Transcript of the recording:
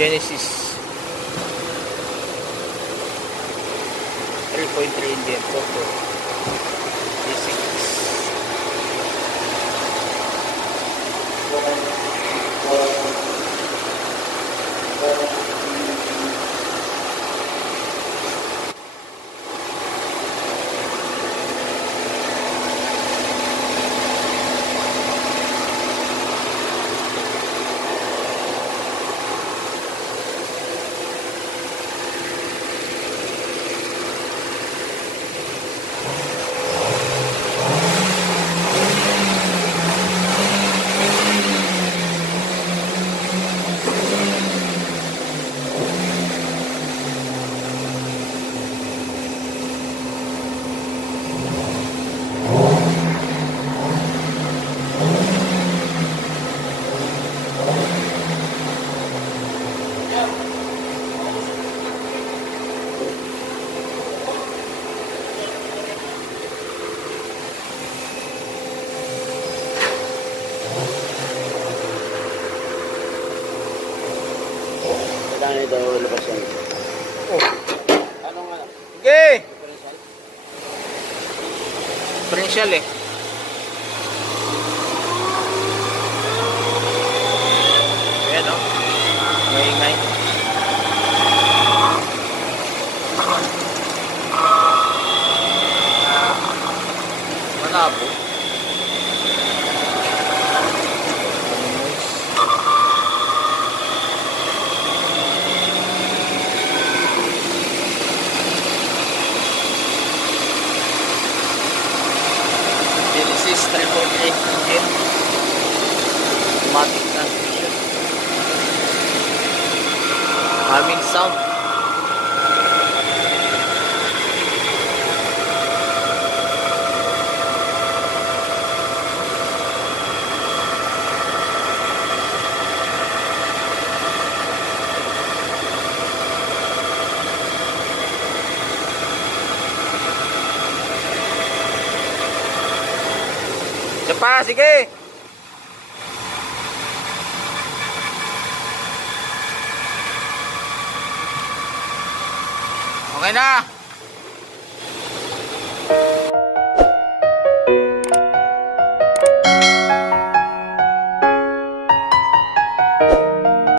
Genesis 3.3 engine, turbo V6. Kailangan ito labas yan. Oh. Anong ano? Sige! Differential eh. Ayan o. Maingay. Malabo. Genesis 3.8 engine, automatic transmission, humming sound. Isa pa, sige. Okay na.